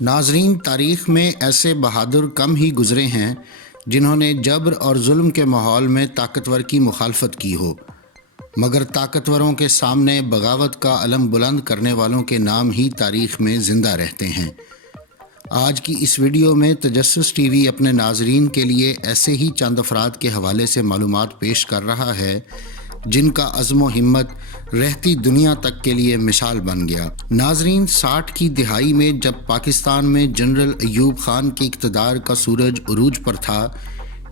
ناظرین، تاریخ میں ایسے بہادر کم ہی گزرے ہیں جنہوں نے جبر اور ظلم کے ماحول میں طاقتور کی مخالفت کی ہو، مگر طاقتوروں کے سامنے بغاوت کا علم بلند کرنے والوں کے نام ہی تاریخ میں زندہ رہتے ہیں۔ آج کی اس ویڈیو میں تجسس ٹی وی اپنے ناظرین کے لیے ایسے ہی چند افراد کے حوالے سے معلومات پیش کر رہا ہے جن کا عزم و ہمت رہتی دنیا تک کے لیے مثال بن گیا۔ ناظرین، 60 کی دہائی میں جب پاکستان میں جنرل ایوب خان کے اقتدار کا سورج عروج پر تھا،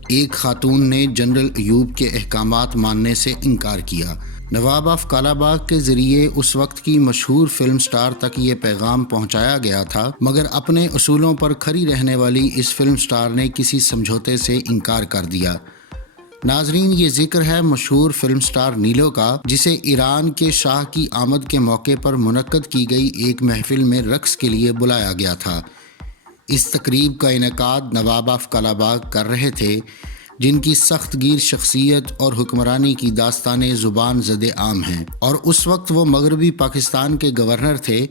ایک خاتون نے جنرل ایوب کے احکامات ماننے سے انکار کیا۔ نواب آف کالاباغ کے ذریعے اس وقت کی مشہور فلم سٹار تک یہ پیغام پہنچایا گیا تھا، مگر اپنے اصولوں پر کھری رہنے والی اس فلم سٹار نے کسی سمجھوتے سے انکار کر دیا۔ ناظرین، یہ ذکر ہے مشہور فلم سٹار نیلو کا، جسے ایران کے شاہ کی آمد کے موقع پر منعقد کی گئی ایک محفل میں رقص کے لیے بلایا گیا تھا۔ اس تقریب کا انعقاد نواب آف کالاباغ کر رہے تھے، جن کی سخت گیر شخصیت اور حکمرانی کی داستانیں زبان زد عام ہیں، اور اس وقت وہ مغربی پاکستان کے گورنر تھے،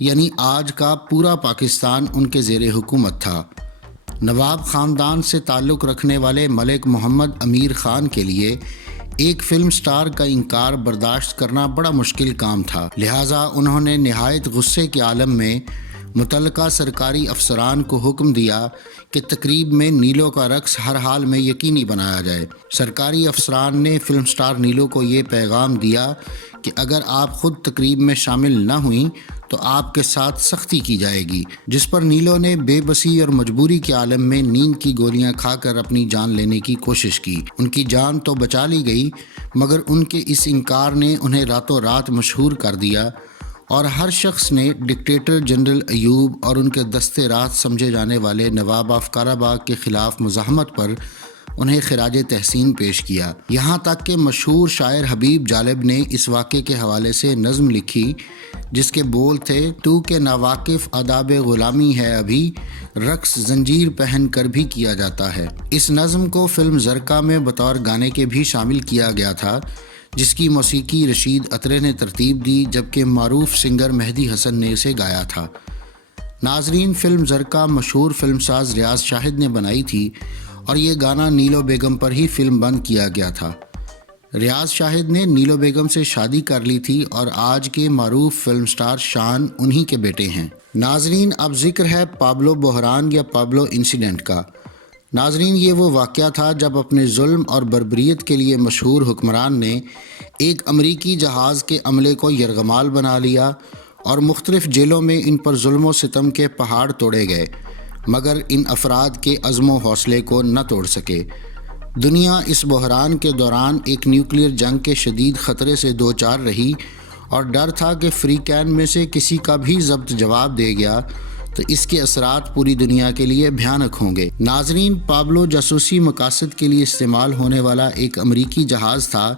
یعنی آج کا پورا پاکستان ان کے زیر حکومت تھا۔ نواب خاندان سے تعلق رکھنے والے ملک محمد امیر خان کے لیے ایک فلم سٹار کا انکار برداشت کرنا بڑا مشکل کام تھا، لہٰذا انہوں نے نہایت غصے کے عالم میں متعلقہ سرکاری افسران کو حکم دیا کہ تقریب میں نیلو کا رقص ہر حال میں یقینی بنایا جائے۔ سرکاری افسران نے فلم سٹار نیلو کو یہ پیغام دیا کہ اگر آپ خود تقریب میں شامل نہ ہوئیں تو آپ کے ساتھ سختی کی جائے گی، جس پر نیلو نے بے بسی اور مجبوری کے عالم میں نیند کی گولیاں کھا کر اپنی جان لینے کی کوشش کی۔ ان کی جان تو بچا لی گئی، مگر ان کے اس انکار نے انہیں راتوں رات مشہور کر دیا، اور ہر شخص نے ڈکٹیٹر جنرل ایوب اور ان کے دستے راست سمجھے جانے والے نواب آف کالاباغ کے خلاف مزاحمت پر انہیں خراج تحسین پیش کیا۔ یہاں تک کہ مشہور شاعر حبیب جالب نے اس واقعے کے حوالے سے نظم لکھی، جس کے بول تھے: تو کہ ناواقف آداب غلامی ہے ابھی، رقص زنجیر پہن کر بھی کیا جاتا ہے۔ اس نظم کو فلم زرقا میں بطور گانے کے بھی شامل کیا گیا تھا، جس کی موسیقی رشید اترے نے ترتیب دی، جبکہ معروف سنگر مہدی حسن نے اسے گایا تھا۔ ناظرین، فلم زرقا مشہور فلم ساز ریاض شاہد نے بنائی تھی، اور یہ گانا نیلو بیگم پر ہی فلم بند کیا گیا تھا۔ ریاض شاہد نے نیلو بیگم سے شادی کر لی تھی، اور آج کے معروف فلم سٹار شان انہی کے بیٹے ہیں۔ ناظرین، اب ذکر ہے پابلو بحران یا پابلو انسیڈنٹ کا۔ ناظرین، یہ وہ واقعہ تھا جب اپنے ظلم اور بربریت کے لیے مشہور حکمران نے ایک امریکی جہاز کے عملے کو یرغمال بنا لیا، اور مختلف جیلوں میں ان پر ظلم و ستم کے پہاڑ توڑے گئے، مگر ان افراد کے عزم و حوصلے کو نہ توڑ سکے۔ دنیا اس بحران کے دوران ایک نیوکلیئر جنگ کے شدید خطرے سے دوچار رہی، اور ڈر تھا کہ فریقین میں سے کسی کا بھی ضبط جواب دے گیا تو اس کے اثرات پوری دنیا کے لیے بھیانک ہوں گے۔ ناظرین، پابلو جاسوسی مقاصد کے لیے استعمال ہونے والا ایک امریکی جہاز تھا،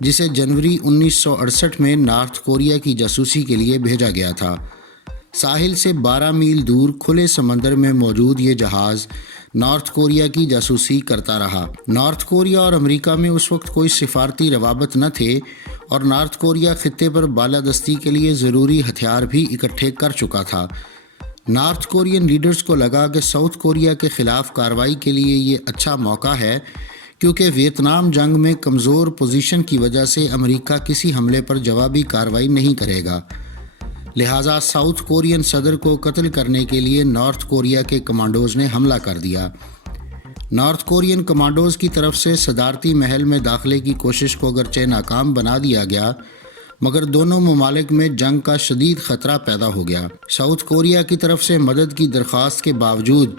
جسے جنوری 1968 میں نارتھ کوریا کی جاسوسی کے لیے بھیجا گیا تھا۔ ساحل سے 12 میل دور کھلے سمندر میں موجود یہ جہاز نارتھ کوریا کی جاسوسی کرتا رہا۔ نارتھ کوریا اور امریکہ میں اس وقت کوئی سفارتی روابط نہ تھے، اور نارتھ کوریا خطے پر بالادستی کے لیے ضروری ہتھیار بھی اکٹھے کر چکا تھا۔ نارتھ کورین لیڈرز کو لگا کہ ساؤتھ کوریا کے خلاف کارروائی کے لیے یہ اچھا موقع ہے، کیونکہ ویتنام جنگ میں کمزور پوزیشن کی وجہ سے امریکہ کسی حملے پر جوابی کارروائی نہیں کرے گا، لہٰذا ساؤتھ کورین صدر کو قتل کرنے کے لیے نارتھ کوریا کے کمانڈوز نے حملہ کر دیا۔ نارتھ کورین کمانڈوز کی طرف سے صدارتی محل میں داخلے کی کوشش کو اگرچہ ناکام بنا دیا گیا، مگر دونوں ممالک میں جنگ کا شدید خطرہ پیدا ہو گیا۔ ساؤتھ کوریا کی طرف سے مدد کی درخواست کے باوجود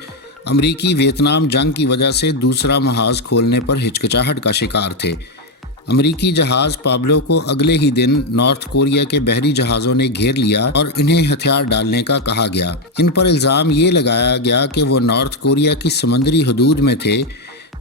امریکی ویتنام جنگ کی وجہ سے دوسرا محاذ کھولنے پر ہچکچاہٹ کا شکار تھے۔ امریکی جہاز پابلو کو اگلے ہی دن نارتھ کوریا کے بحری جہازوں نے گھیر لیا، اور انہیں ہتھیار ڈالنے کا کہا گیا۔ ان پر الزام یہ لگایا گیا کہ وہ نارتھ کوریا کی سمندری حدود میں تھے،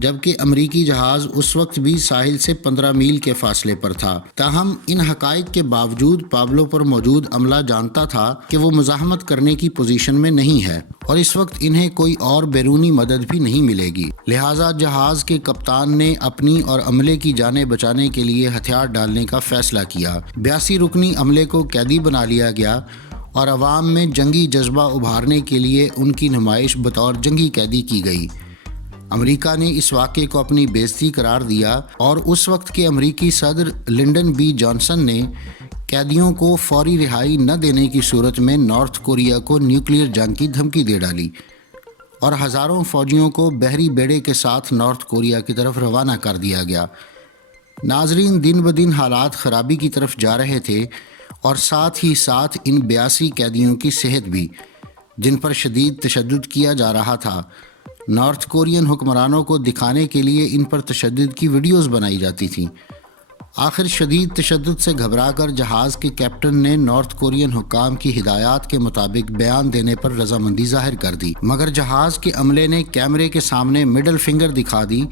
جبکہ امریکی جہاز اس وقت بھی ساحل سے 15 میل کے فاصلے پر تھا۔ تاہم ان حقائق کے باوجود پابلو پر موجود عملہ جانتا تھا کہ وہ مزاحمت کرنے کی پوزیشن میں نہیں ہے، اور اس وقت انہیں کوئی اور بیرونی مدد بھی نہیں ملے گی، لہٰذا جہاز کے کپتان نے اپنی اور عملے کی جانیں بچانے کے لیے ہتھیار ڈالنے کا فیصلہ کیا۔ 82 رکنی عملے کو قیدی بنا لیا گیا، اور عوام میں جنگی جذبہ ابھارنے کے لیے ان کی نمائش بطور جنگی قیدی کی گئی۔ امریکہ نے اس واقعے کو اپنی بےعزتی قرار دیا اور اس وقت کے امریکی صدر لنڈن بی جانسن نے قیدیوں کو فوری رہائی نہ دینے کی صورت میں نارتھ کوریا کو نیوکلیئر جنگ کی دھمکی دے ڈالی اور ہزاروں فوجیوں کو بحری بیڑے کے ساتھ نارتھ کوریا کی طرف روانہ کر دیا گیا۔ ناظرین، دن بدن حالات خرابی کی طرف جا رہے تھے اور ساتھ ہی ساتھ ان 82 قیدیوں کی صحت بھی، جن پر شدید تشدد کیا جا رہا تھا۔ نارتھ کورین حکمرانوں کو دکھانے کے لیے ان پر تشدد کی ویڈیوز بنائی جاتی تھیں۔ آخر شدید تشدد سے گھبرا کر جہاز کے کیپٹن نے نارتھ کورین حکام کی ہدایات کے مطابق بیان دینے پر رضامندی ظاہر کر دی، مگر جہاز کے عملے نے کیمرے کے سامنے مڈل فنگر دکھا دی،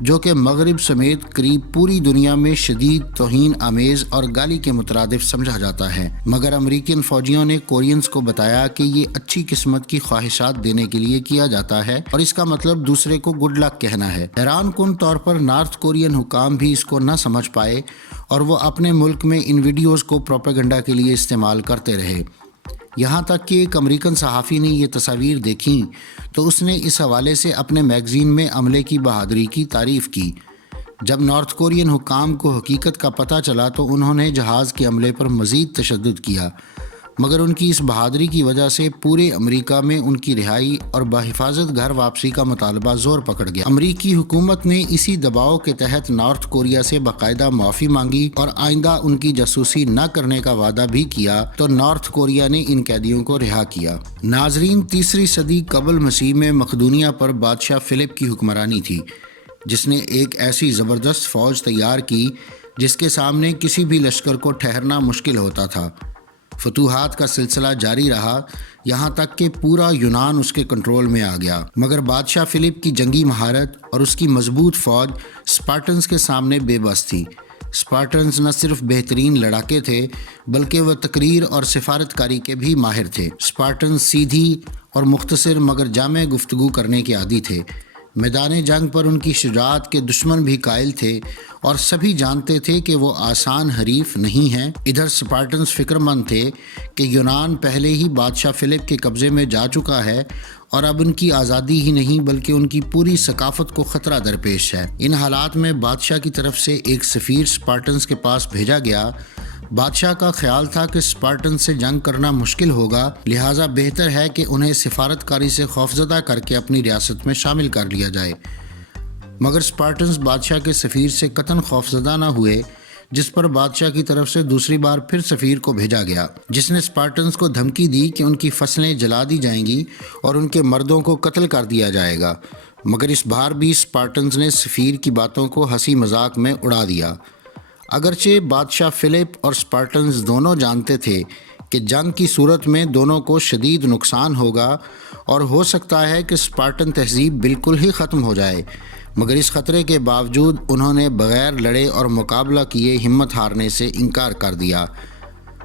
جو کہ مغرب سمیت قریب پوری دنیا میں شدید توہین آمیز اور گالی کے مترادف سمجھا جاتا ہے۔ مگر امریکن فوجیوں نے کورینز کو بتایا کہ یہ اچھی قسمت کی خواہشات دینے کے لیے کیا جاتا ہے اور اس کا مطلب دوسرے کو گڈ لک کہنا ہے۔ حیران کن طور پر نارتھ کورین حکام بھی اس کو نہ سمجھ پائے اور وہ اپنے ملک میں ان ویڈیوز کو پروپیگنڈا کے لیے استعمال کرتے رہے۔ یہاں تک کہ ایک امریکن صحافی نے یہ تصاویر دیکھیں تو اس نے اس حوالے سے اپنے میگزین میں عملے کی بہادری کی تعریف کی۔ جب نارتھ کورین حکام کو حقیقت کا پتہ چلا تو انہوں نے جہاز کے عملے پر مزید تشدد کیا، مگر ان کی اس بہادری کی وجہ سے پورے امریکہ میں ان کی رہائی اور بحفاظت گھر واپسی کا مطالبہ زور پکڑ گیا۔ امریکی حکومت نے اسی دباؤ کے تحت نارتھ کوریا سے باقاعدہ معافی مانگی اور آئندہ ان کی جاسوسی نہ کرنے کا وعدہ بھی کیا، تو نارتھ کوریا نے ان قیدیوں کو رہا کیا۔ ناظرین، تیسری صدی قبل مسیح میں مقدونیہ پر بادشاہ فلپ کی حکمرانی تھی، جس نے ایک ایسی زبردست فوج تیار کی جس کے سامنے کسی بھی لشکر کو ٹھہرنا مشکل ہوتا تھا۔ فتوحات کا سلسلہ جاری رہا یہاں تک کہ پورا یونان اس کے کنٹرول میں آ گیا، مگر بادشاہ فلپ کی جنگی مہارت اور اس کی مضبوط فوج اسپارٹنز کے سامنے بے بس تھی۔ اسپارٹنز نہ صرف بہترین لڑاکے تھے بلکہ وہ تقریر اور سفارت کاری کے بھی ماہر تھے۔ اسپارٹنز سیدھی اور مختصر مگر جامع گفتگو کرنے کے عادی تھے۔ میدان جنگ پر ان کی شجاعت کے دشمن بھی قائل تھے اور سبھی جانتے تھے کہ وہ آسان حریف نہیں ہیں۔ ادھر اسپارٹنز فکر مند تھے کہ یونان پہلے ہی بادشاہ فلپ کے قبضے میں جا چکا ہے اور اب ان کی آزادی ہی نہیں بلکہ ان کی پوری ثقافت کو خطرہ درپیش ہے۔ ان حالات میں بادشاہ کی طرف سے ایک سفیر اسپارٹنز کے پاس بھیجا گیا۔ بادشاہ کا خیال تھا کہ اسپارٹن سے جنگ کرنا مشکل ہوگا، لہٰذا بہتر ہے کہ انہیں سفارت کاری سے خوفزدہ کر کے اپنی ریاست میں شامل کر لیا جائے۔ مگر اسپارٹنز بادشاہ کے سفیر سے قطعاً خوفزدہ نہ ہوئے، جس پر بادشاہ کی طرف سے دوسری بار پھر سفیر کو بھیجا گیا، جس نے اسپارٹنز کو دھمکی دی کہ ان کی فصلیں جلا دی جائیں گی اور ان کے مردوں کو قتل کر دیا جائے گا۔ مگر اس بار بھی اسپارٹنز نے سفیر کی باتوں کو ہنسی مذاق میں اڑا دیا۔ اگرچہ بادشاہ فلپ اور اسپارٹنز دونوں جانتے تھے کہ جنگ کی صورت میں دونوں کو شدید نقصان ہوگا اور ہو سکتا ہے کہ اسپارٹن تہذیب بالکل ہی ختم ہو جائے، مگر اس خطرے کے باوجود انہوں نے بغیر لڑے اور مقابلہ کیے ہمت ہارنے سے انکار کر دیا۔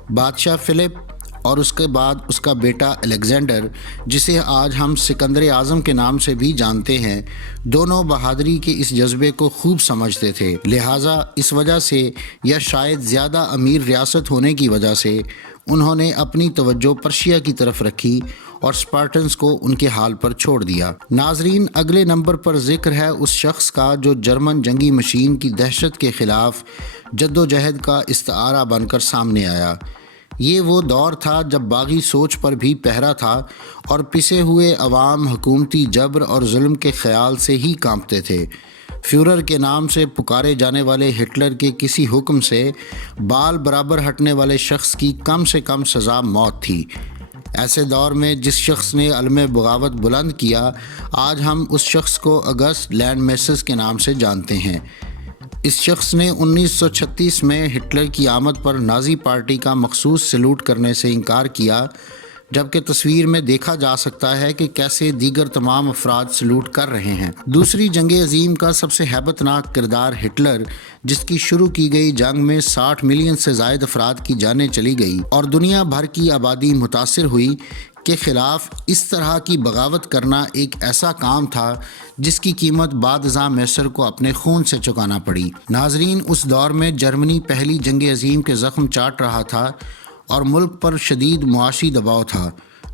بادشاہ فلپ اور اس کے بعد اس کا بیٹا الیگزینڈر، جسے آج ہم سکندر اعظم کے نام سے بھی جانتے ہیں، دونوں بہادری کے اس جذبے کو خوب سمجھتے تھے، لہٰذا اس وجہ سے یا شاید زیادہ امیر ریاست ہونے کی وجہ سے انہوں نے اپنی توجہ پرشیا کی طرف رکھی اور اسپارٹنز کو ان کے حال پر چھوڑ دیا۔ ناظرین، اگلے نمبر پر ذکر ہے اس شخص کا جو جرمن جنگی مشین کی دہشت کے خلاف جدوجہد کا استعارہ بن کر سامنے آیا۔ یہ وہ دور تھا جب باغی سوچ پر بھی پہرا تھا اور پسے ہوئے عوام حکومتی جبر اور ظلم کے خیال سے ہی کانپتے تھے۔ فیورر کے نام سے پکارے جانے والے ہٹلر کے کسی حکم سے بال برابر ہٹنے والے شخص کی کم سے کم سزا موت تھی۔ ایسے دور میں جس شخص نے علم بغاوت بلند کیا، آج ہم اس شخص کو اگسٹ لینڈ میسس کے نام سے جانتے ہیں۔ اس شخص نے 1936 میں ہٹلر کی آمد پر نازی پارٹی کا مخصوص سلوٹ کرنے سے انکار کیا، جبکہ تصویر میں دیکھا جا سکتا ہے کہ کیسے دیگر تمام افراد سلوٹ کر رہے ہیں۔ دوسری جنگ عظیم کا سب سے ہیبت ناک کردار ہٹلر، جس کی شروع کی گئی جنگ میں 60 ملین سے زائد افراد کی جانیں چلی گئی اور دنیا بھر کی آبادی متاثر ہوئی، کے خلاف اس طرح کی بغاوت کرنا ایک ایسا کام تھا جس کی قیمت بعد ازاں میسر کو اپنے خون سے چکانا پڑی۔ ناظرین، اس دور میں جرمنی پہلی جنگ عظیم کے زخم چاٹ رہا تھا اور ملک پر شدید معاشی دباؤ تھا۔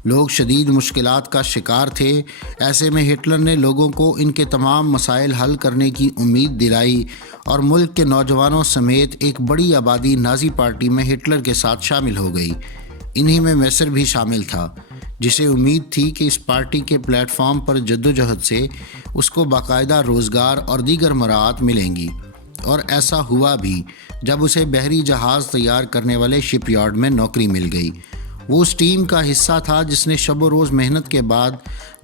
لوگ شدید مشکلات کا شکار تھے۔ ایسے میں ہٹلر نے لوگوں کو ان کے تمام مسائل حل کرنے کی امید دلائی اور ملک کے نوجوانوں سمیت ایک بڑی آبادی نازی پارٹی میں ہٹلر کے ساتھ شامل ہو گئی۔ انہی میں میسر بھی شامل تھا، جسے امید تھی کہ اس پارٹی کے پلیٹ فارم پر جدوجہد سے اس کو باقاعدہ روزگار اور دیگر مراعات ملیں گی، اور ایسا ہوا بھی جب اسے بحری جہاز تیار کرنے والے شپ یارڈ میں نوکری مل گئی۔ وہ اس ٹیم کا حصہ تھا جس نے شب و روز محنت کے بعد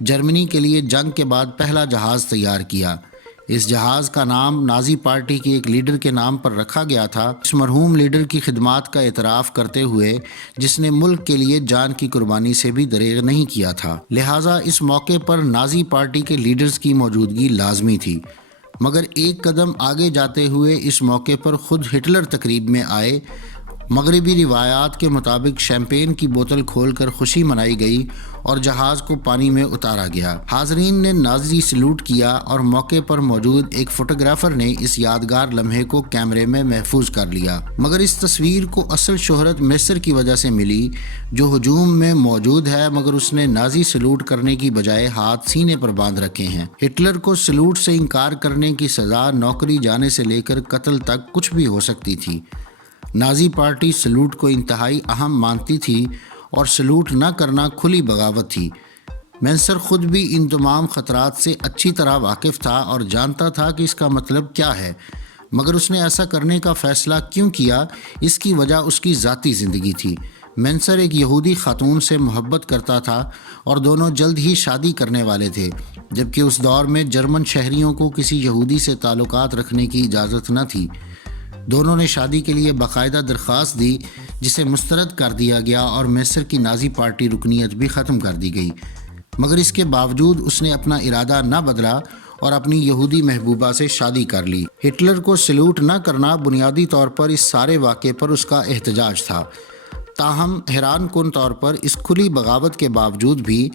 جرمنی کے لیے جنگ کے بعد پہلا جہاز تیار کیا۔ اس جہاز کا نام نازی پارٹی کے ایک لیڈر کے نام پر رکھا گیا تھا، اس مرحوم لیڈر کی خدمات کا اعتراف کرتے ہوئے جس نے ملک کے لیے جان کی قربانی سے بھی دریغ نہیں کیا تھا۔ لہٰذا اس موقع پر نازی پارٹی کے لیڈرز کی موجودگی لازمی تھی، مگر ایک قدم آگے جاتے ہوئے اس موقع پر خود ہٹلر تقریب میں آئے۔ مغربی روایات کے مطابق شیمپین کی بوتل کھول کر خوشی منائی گئی اور جہاز کو پانی میں اتارا گیا۔ حاضرین نے نازی سلوٹ کیا اور موقع پر موجود ایک فوٹوگرافر نے اس یادگار لمحے کو کیمرے میں محفوظ کر لیا۔ مگر اس تصویر کو اصل شہرت میسر کی وجہ سے ملی، جو ہجوم میں موجود ہے، مگر اس نے نازی سلوٹ کرنے کی بجائے ہاتھ سینے پر باندھ رکھے ہیں۔ ہٹلر کو سلوٹ سے انکار کرنے کی سزا نوکری جانے سے لے کر قتل تک کچھ بھی ہو سکتی تھی۔ نازی پارٹی سلوٹ کو انتہائی اہم مانتی تھی اور سلوٹ نہ کرنا کھلی بغاوت تھی۔ مینسر خود بھی ان تمام خطرات سے اچھی طرح واقف تھا اور جانتا تھا کہ اس کا مطلب کیا ہے، مگر اس نے ایسا کرنے کا فیصلہ کیوں کیا، اس کی وجہ اس کی ذاتی زندگی تھی۔ مینسر ایک یہودی خاتون سے محبت کرتا تھا اور دونوں جلد ہی شادی کرنے والے تھے، جبکہ اس دور میں جرمن شہریوں کو کسی یہودی سے تعلقات رکھنے کی اجازت نہ تھی۔ دونوں نے شادی کے لیے باقاعدہ درخواست دی، جسے مسترد کر دیا گیا اور میسر کی نازی پارٹی رکنیت بھی ختم کر دی گئی، مگر اس کے باوجود اس نے اپنا ارادہ نہ بدلا اور اپنی یہودی محبوبہ سے شادی کر لی۔ ہٹلر کو سلوٹ نہ کرنا بنیادی طور پر اس سارے واقعے پر اس کا احتجاج تھا۔ تاہم حیران کن طور پر اس کھلی بغاوت کے باوجود بھی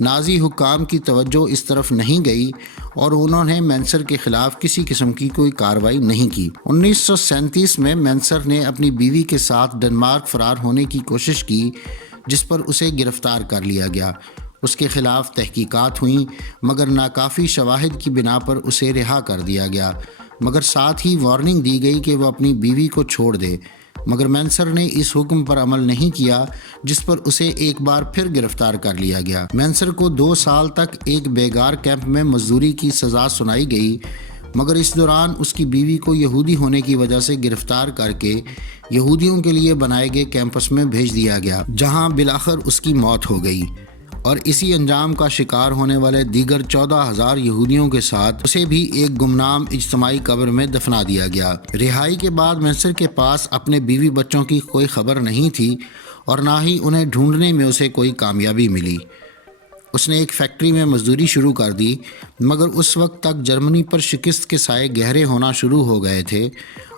نازی حکام کی توجہ اس طرف نہیں گئی اور انہوں نے مینسر کے خلاف کسی قسم کی کوئی کارروائی نہیں کی۔ 1937 میں مینسر نے اپنی بیوی کے ساتھ ڈنمارک فرار ہونے کی کوشش کی، جس پر اسے گرفتار کر لیا گیا۔ اس کے خلاف تحقیقات ہوئیں، مگر ناکافی شواہد کی بنا پر اسے رہا کر دیا گیا، مگر ساتھ ہی وارننگ دی گئی کہ وہ اپنی بیوی کو چھوڑ دے، مگر مینسر نے اس حکم پر عمل نہیں کیا، جس پر اسے ایک بار پھر گرفتار کر لیا گیا۔ مینسر کو 2 سال تک ایک بیگار کیمپ میں مزدوری کی سزا سنائی گئی، مگر اس دوران اس کی بیوی کو یہودی ہونے کی وجہ سے گرفتار کر کے یہودیوں کے لیے بنائے گئے کیمپس میں بھیج دیا گیا، جہاں بالآخر اس کی موت ہو گئی، اور اسی انجام کا شکار ہونے والے دیگر 14,000 یہودیوں کے ساتھ اسے بھی ایک گمنام اجتماعی قبر میں دفنا دیا گیا۔ رہائی کے بعد مینسر کے پاس اپنے بیوی بچوں کی کوئی خبر نہیں تھی اور نہ ہی انہیں ڈھونڈنے میں اسے کوئی کامیابی ملی۔ اس نے ایک فیکٹری میں مزدوری شروع کر دی، مگر اس وقت تک جرمنی پر شکست کے سائے گہرے ہونا شروع ہو گئے تھے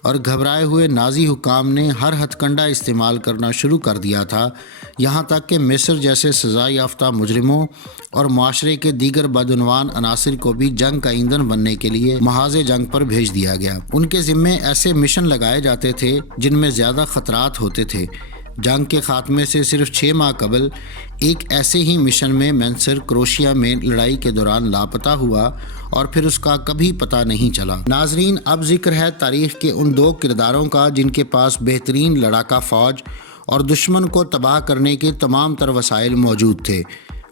اور گھبرائے ہوئے نازی حکام نے ہر ہتھ کنڈا استعمال کرنا شروع کر دیا تھا، یہاں تک کہ میسر جیسے سزا یافتہ مجرموں اور معاشرے کے دیگر بدعنوان عناصر کو بھی جنگ کا ایندھن بننے کے لیے محاذ جنگ پر بھیج دیا گیا۔ ان کے ذمے ایسے مشن لگائے جاتے تھے جن میں زیادہ خطرات ہوتے تھے۔ جنگ کے خاتمے سے صرف 6 ماہ قبل ایک ایسے ہی مشن میں مینسر کروشیا میں لڑائی کے دوران لاپتہ ہوا اور پھر اس کا کبھی پتہ نہیں چلا۔ ناظرین، اب ذکر ہے تاریخ کے ان 2 کرداروں کا جن کے پاس بہترین لڑاکا فوج اور دشمن کو تباہ کرنے کے تمام تر وسائل موجود تھے۔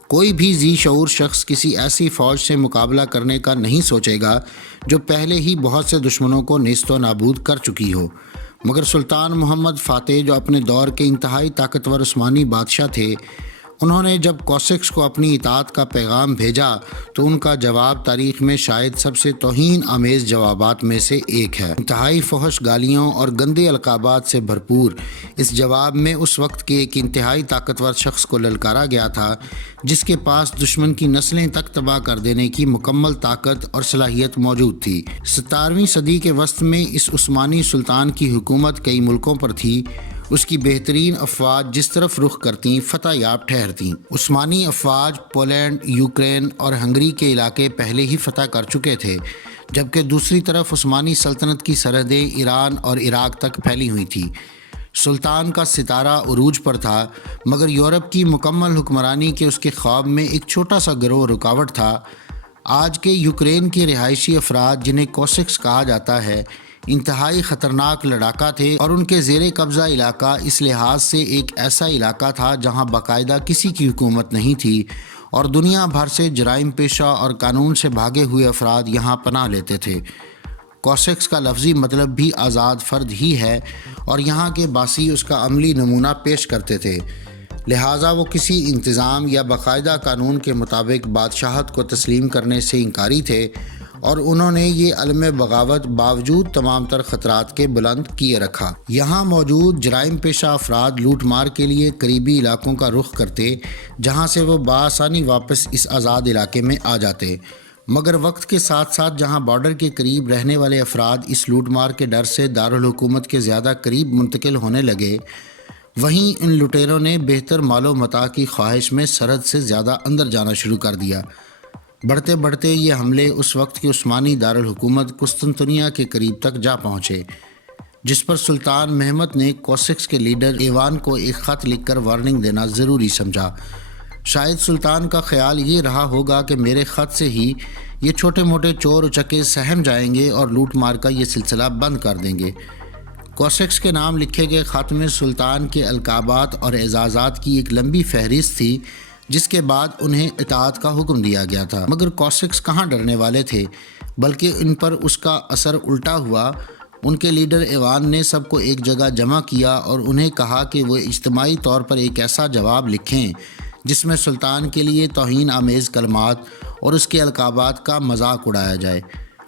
کوئی بھی ذی شعور شخص کسی ایسی فوج سے مقابلہ کرنے کا نہیں سوچے گا جو پہلے ہی بہت سے دشمنوں کو نیست و نابود کر چکی ہو، مگر سلطان محمد فاتح، جو اپنے دور کے انتہائی طاقتور عثمانی بادشاہ تھے، انہوں نے جب کوسکس کو اپنی اطاعت کا پیغام بھیجا تو ان کا جواب تاریخ میں شاید سب سے توہین آمیز جوابات میں سے ایک ہے۔ انتہائی فحش گالیوں اور گندے القابات سے بھرپور اس جواب میں اس وقت کے ایک انتہائی طاقتور شخص کو للکارا گیا تھا جس کے پاس دشمن کی نسلیں تک تباہ کر دینے کی مکمل طاقت اور صلاحیت موجود تھی۔ 17ویں صدی کے وسط میں اس عثمانی سلطان کی حکومت کئی ملکوں پر تھی۔ اس کی بہترین افواج جس طرف رخ کرتیں فتح یاب ٹھہرتیں۔ عثمانی افواج پولینڈ، یوکرین اور ہنگری کے علاقے پہلے ہی فتح کر چکے تھے، جبکہ دوسری طرف عثمانی سلطنت کی سرحدیں ایران اور عراق تک پھیلی ہوئی تھیں۔ سلطان کا ستارہ عروج پر تھا، مگر یورپ کی مکمل حکمرانی کے اس کے خواب میں ایک چھوٹا سا گروہ رکاوٹ تھا۔ آج کے یوکرین کے رہائشی افراد، جنہیں کوسکس کہا جاتا ہے، انتہائی خطرناک لڑاکا تھے، اور ان کے زیر قبضہ علاقہ اس لحاظ سے ایک ایسا علاقہ تھا جہاں باقاعدہ کسی کی حکومت نہیں تھی، اور دنیا بھر سے جرائم پیشہ اور قانون سے بھاگے ہوئے افراد یہاں پناہ لیتے تھے۔ کوسکس کا لفظی مطلب بھی آزاد فرد ہی ہے، اور یہاں کے باسی اس کا عملی نمونہ پیش کرتے تھے، لہٰذا وہ کسی انتظام یا باقاعدہ قانون کے مطابق بادشاہت کو تسلیم کرنے سے انکاری تھے، اور انہوں نے یہ علم بغاوت باوجود تمام تر خطرات کے بلند کیے رکھا۔ یہاں موجود جرائم پیشہ افراد لوٹ مار کے لیے قریبی علاقوں کا رخ کرتے، جہاں سے وہ بآسانی واپس اس آزاد علاقے میں آ جاتے، مگر وقت کے ساتھ ساتھ جہاں بارڈر کے قریب رہنے والے افراد اس لوٹ مار کے ڈر سے دارالحکومت کے زیادہ قریب منتقل ہونے لگے، وہیں ان لٹیروں نے بہتر مال و متاع کی خواہش میں سرحد سے زیادہ اندر جانا شروع کر دیا۔ بڑھتے بڑھتے یہ حملے اس وقت کے عثمانی دارالحکومت قسطنطنیہ کے قریب تک جا پہنچے، جس پر سلطان مہمت نے کوسکس کے لیڈر ایوان کو ایک خط لکھ کر وارننگ دینا ضروری سمجھا۔ شاید سلطان کا خیال یہ رہا ہوگا کہ میرے خط سے ہی یہ چھوٹے موٹے چور اچکے سہم جائیں گے اور لوٹ مار کا یہ سلسلہ بند کر دیں گے۔ کوسکس کے نام لکھے گئے خط میں سلطان کے القابات اور اعزازات کی ایک لمبی فہرست تھی، جس کے بعد انہیں اطاعت کا حکم دیا گیا تھا، مگر کوسکس کہاں ڈرنے والے تھے، بلکہ ان پر اس کا اثر الٹا ہوا۔ ان کے لیڈر ایوان نے سب کو ایک جگہ جمع کیا اور انہیں کہا کہ وہ اجتماعی طور پر ایک ایسا جواب لکھیں جس میں سلطان کے لیے توہین آمیز کلمات اور اس کے القابات کا مذاق اڑایا جائے۔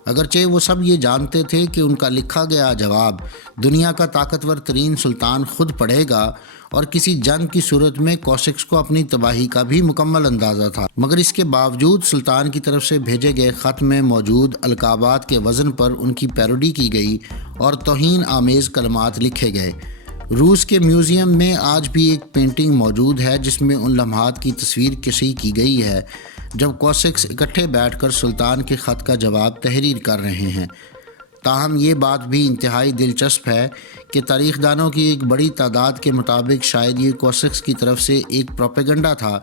اگرچہ وہ سب یہ جانتے تھے کہ ان کا لکھا گیا جواب دنیا کا طاقتور ترین سلطان خود پڑھے گا، اور کسی جنگ کی صورت میں کوسکس کو اپنی تباہی کا بھی مکمل اندازہ تھا، مگر اس کے باوجود سلطان کی طرف سے بھیجے گئے خط میں موجود القابات کے وزن پر ان کی پیروڈی کی گئی اور توہین آمیز کلمات لکھے گئے۔ روس کے میوزیم میں آج بھی ایک پینٹنگ موجود ہے جس میں ان لمحات کی تصویر کشی کی گئی ہے جب کوسکس اکٹھے بیٹھ کر سلطان کے خط کا جواب تحریر کر رہے ہیں۔ تاہم یہ بات بھی انتہائی دلچسپ ہے کہ تاریخ دانوں کی ایک بڑی تعداد کے مطابق شاید یہ کوسکس کی طرف سے ایک پروپیگنڈا تھا،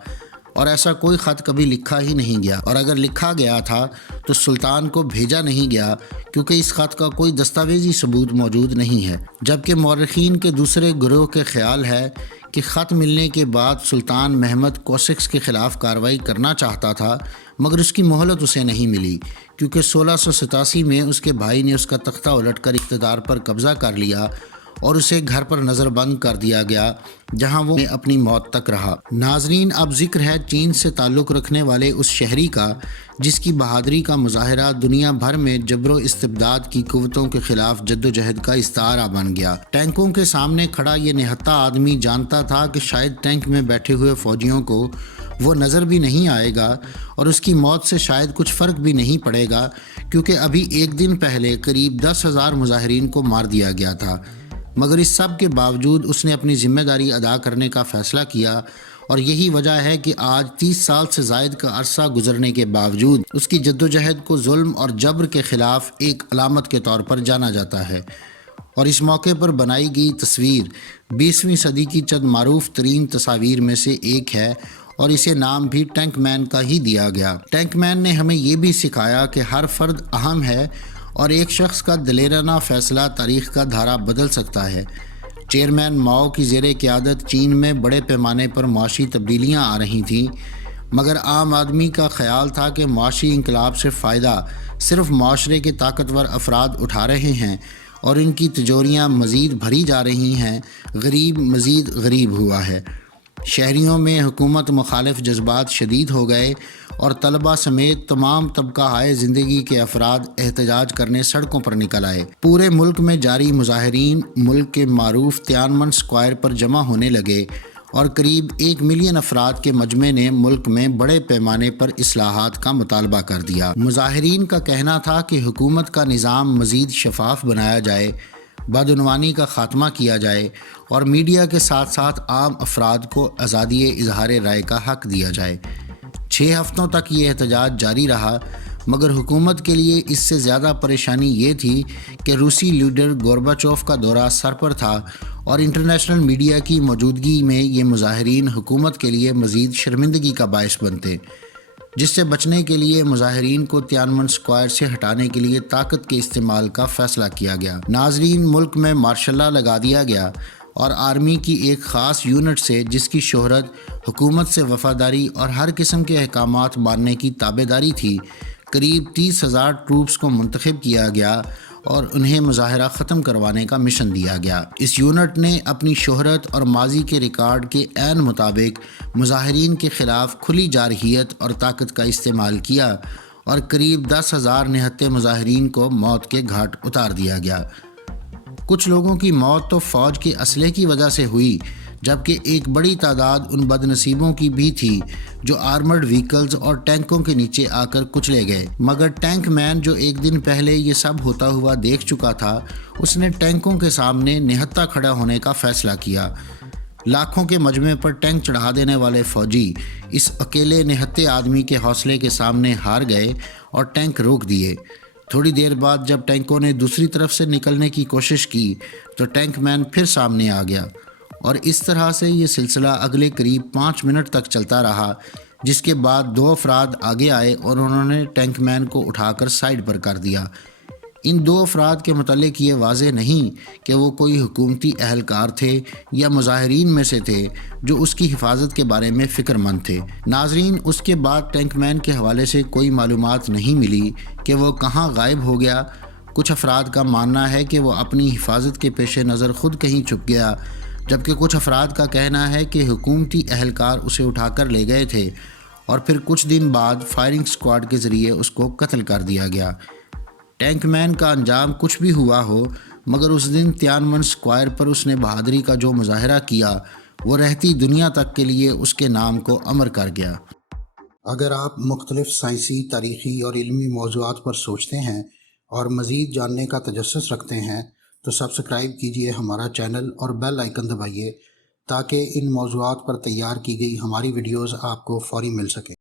اور ایسا کوئی خط کبھی لکھا ہی نہیں گیا، اور اگر لکھا گیا تھا تو سلطان کو بھیجا نہیں گیا، کیونکہ اس خط کا کوئی دستاویزی ثبوت موجود نہیں ہے۔ جبکہ مورخین کے دوسرے گروہ کے خیال ہے کہ خط ملنے کے بعد سلطان مہمت کوسکس کے خلاف کارروائی کرنا چاہتا تھا، مگر اس کی مہلت اسے نہیں ملی، کیونکہ 1687 میں اس کے بھائی نے اس کا تختہ الٹ کر اقتدار پر قبضہ کر لیا اور اسے گھر پر نظر بند کر دیا گیا، جہاں وہ اپنی موت تک رہا۔ ناظرین، اب ذکر ہے چین سے تعلق رکھنے والے اس شہری کا جس کی بہادری کا مظاہرہ دنیا بھر میں جبر و استبداد کی قوتوں کے خلاف جدوجہد کا استعارہ بن گیا۔ ٹینکوں کے سامنے کھڑا یہ نہتھا آدمی جانتا تھا کہ شاید ٹینک میں بیٹھے ہوئے فوجیوں کو وہ نظر بھی نہیں آئے گا، اور اس کی موت سے شاید کچھ فرق بھی نہیں پڑے گا، کیونکہ ابھی ایک دن پہلے قریب 10,000 مظاہرین کو مار دیا گیا تھا۔ مگر اس سب کے باوجود اس نے اپنی ذمہ داری ادا کرنے کا فیصلہ کیا، اور یہی وجہ ہے کہ آج 30 سال سے زائد کا عرصہ گزرنے کے باوجود اس کی جدوجہد کو ظلم اور جبر کے خلاف ایک علامت کے طور پر جانا جاتا ہے۔ اور اس موقع پر بنائی گئی تصویر 20ویں صدی کی چند معروف ترین تصاویر میں سے ایک ہے، اور اسے نام بھی ٹینک مین کا ہی دیا گیا۔ ٹینک مین نے ہمیں یہ بھی سکھایا کہ ہر فرد اہم ہے، اور ایک شخص کا دلیرانہ فیصلہ تاریخ کا دھارا بدل سکتا ہے۔ چیئرمین ماؤ کی زیر قیادت چین میں بڑے پیمانے پر معاشی تبدیلیاں آ رہی تھیں، مگر عام آدمی کا خیال تھا کہ معاشی انقلاب سے فائدہ صرف معاشرے کے طاقتور افراد اٹھا رہے ہیں، اور ان کی تجوریاں مزید بھری جا رہی ہیں۔ غریب مزید غریب ہوا ہے۔ شہریوں میں حکومت مخالف جذبات شدید ہو گئے، اور طلبہ سمیت تمام طبقہ ہائے زندگی کے افراد احتجاج کرنے سڑکوں پر نکل آئے۔ پورے ملک میں جاری مظاہرین ملک کے معروف تیانمن سکوائر پر جمع ہونے لگے، اور قریب 1 ملین افراد کے مجمع نے ملک میں بڑے پیمانے پر اصلاحات کا مطالبہ کر دیا۔ مظاہرین کا کہنا تھا کہ حکومت کا نظام مزید شفاف بنایا جائے، بدعنوانی کا خاتمہ کیا جائے، اور میڈیا کے ساتھ ساتھ عام افراد کو آزادی اظہار رائے کا حق دیا جائے۔ 6 ہفتوں تک یہ احتجاج جاری رہا، مگر حکومت کے لیے اس سے زیادہ پریشانی یہ تھی کہ روسی لیڈر گورباچوف کا دورہ سر پر تھا، اور انٹرنیشنل میڈیا کی موجودگی میں یہ مظاہرین حکومت کے لیے مزید شرمندگی کا باعث بنتے، جس سے بچنے کے لیے مظاہرین کو تیانمن اسکوائر سے ہٹانے کے لیے طاقت کے استعمال کا فیصلہ کیا گیا۔ ناظرین، ملک میں مارشل لا لگا دیا گیا اور آرمی کی ایک خاص یونٹ سے، جس کی شہرت حکومت سے وفاداری اور ہر قسم کے احکامات ماننے کی تابعداری تھی، قریب 30,000 ٹروپس کو منتخب کیا گیا اور انہیں مظاہرہ ختم کروانے کا مشن دیا گیا۔ اس یونٹ نے اپنی شہرت اور ماضی کے ریکارڈ کے عین مطابق مظاہرین کے خلاف کھلی جارحیت اور طاقت کا استعمال کیا اور قریب 10,000 نہتے مظاہرین کو موت کے گھاٹ اتار دیا گیا۔ کچھ لوگوں کی موت تو فوج کے اسلحے کی وجہ سے ہوئی، جبکہ ایک بڑی تعداد ان بد نصیبوں کی بھی تھی جو آرمرڈ وہیکلز اور ٹینکوں کے نیچے آ کر کچلے گئے۔ مگر ٹینک مین، جو ایک دن پہلے یہ سب ہوتا ہوا دیکھ چکا تھا، اس نے ٹینکوں کے سامنے نہتہ کھڑا ہونے کا فیصلہ کیا۔ لاکھوں کے مجمع پر ٹینک چڑھا دینے والے فوجی اس اکیلے نہتے آدمی کے حوصلے کے سامنے ہار گئے اور ٹینک روک دیے۔ تھوڑی دیر بعد جب ٹینکوں نے دوسری طرف سے نکلنے کی کوشش کی تو ٹینک مین پھر سامنے آ گیا، اور اس طرح سے یہ سلسلہ اگلے قریب 5 منٹ تک چلتا رہا، جس کے بعد 2 افراد آگے آئے اور انہوں نے ٹینک مین کو اٹھا کر سائیڈ پر کر دیا۔ ان 2 افراد کے متعلق یہ واضح نہیں کہ وہ کوئی حکومتی اہلکار تھے یا مظاہرین میں سے تھے جو اس کی حفاظت کے بارے میں فکر مند تھے۔ ناظرین، اس کے بعد ٹینک مین کے حوالے سے کوئی معلومات نہیں ملی کہ وہ کہاں غائب ہو گیا۔ کچھ افراد کا ماننا ہے کہ وہ اپنی حفاظت کے پیش نظر خود کہیں چھپ گیا، جبکہ کچھ افراد کا کہنا ہے کہ حکومتی اہلکار اسے اٹھا کر لے گئے تھے اور پھر کچھ دن بعد فائرنگ اسکواڈ کے ذریعے اس کو قتل کر دیا گیا۔ ٹینک مین کا انجام کچھ بھی ہوا ہو، مگر اس دن تیانمن اسکوائر پر اس نے بہادری کا جو مظاہرہ کیا، وہ رہتی دنیا تک کے لیے اس کے نام کو امر کر گیا۔ اگر آپ مختلف سائنسی، تاریخی اور علمی موضوعات پر سوچتے ہیں اور مزید جاننے کا تجسس رکھتے ہیں تو سبسکرائب کیجئے ہمارا چینل اور بیل آئیکن دبائیے تاکہ ان موضوعات پر تیار کی گئی ہماری ویڈیوز آپ کو فوری مل سکیں۔